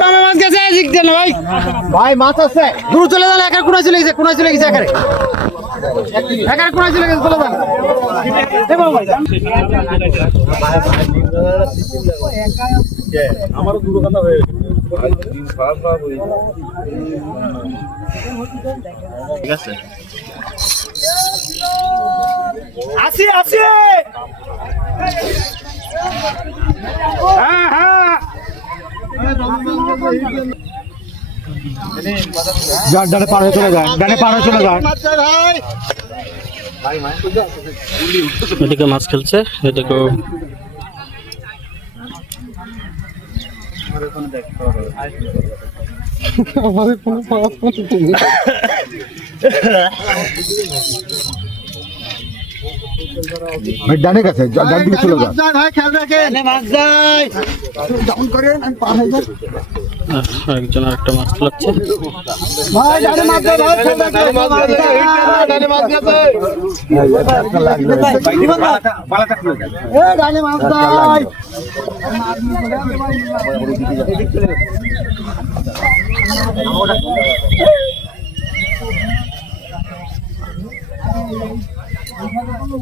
বামে মাছ গেছে এদিক দিয়ে না ভাই। ভাই মাছ আছে। দূর চলে যান একার কোনায় চলে গেছে কোনায় চলে গেছে একারে। একার কোনায় চলে গেছে চলে যান। ঠিক আছে আসি আসি। হ্যাঁ হ্যাঁ যান ডানে পার হয়ে চলে যান ডানে পার হয়ে চলে যান। এদিকে মাছ খেলছে এদিকে ভাই ডানে গেছে ডান দিকে চলে যান ভাই খেয়াল রাখেন। মাছ যায় ডাউন করেন আমি পার হয়ে যাই একজন আরেকটা মাছ খেলাচ্ছে ভাই ডানে মাছ যায় ভাই খেয়াল রাখেন। মাছ গেছে ডানে মাছ গেছে এ ডানে মাছ যায়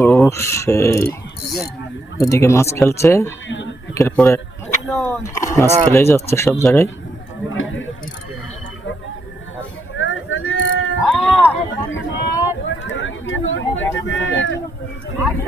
ও সেই। ওদিকে মাছ খেলছে। একের পর এক মাছ খেলেই যাচ্ছে সব জায়গায়।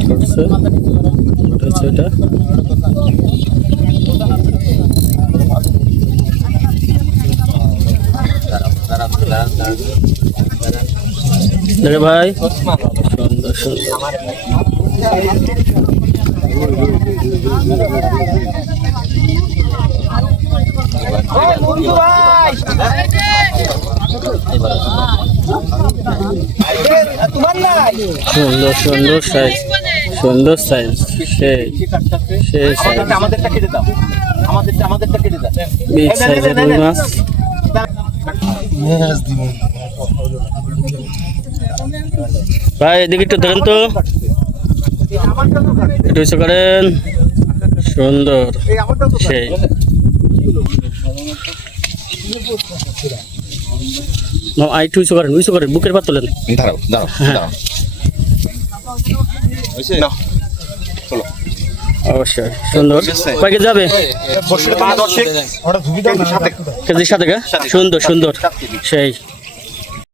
করছে। ওটা হচ্ছে এটা। ভাই। সুন্দর সুন্দর। সুন্দর সুন্দর সাইজ সুন্দর সাইজ সেই আমাদেরটা ভাই, এদিকে একটু ধরেন তো। একটু ইসে করেন। সুন্দর। সেই। না, একটু উঁচু করেন উঁচু করেন বুকের পাত তোলেন দাঁড়াও দাঁড়াও হ্যাঁ। দাঁড়াও হয়েছে চলো অবশ্যই সুন্দর কয়েকে যাবে? কেজির সাথে। সুন্দর সুন্দর। সেই।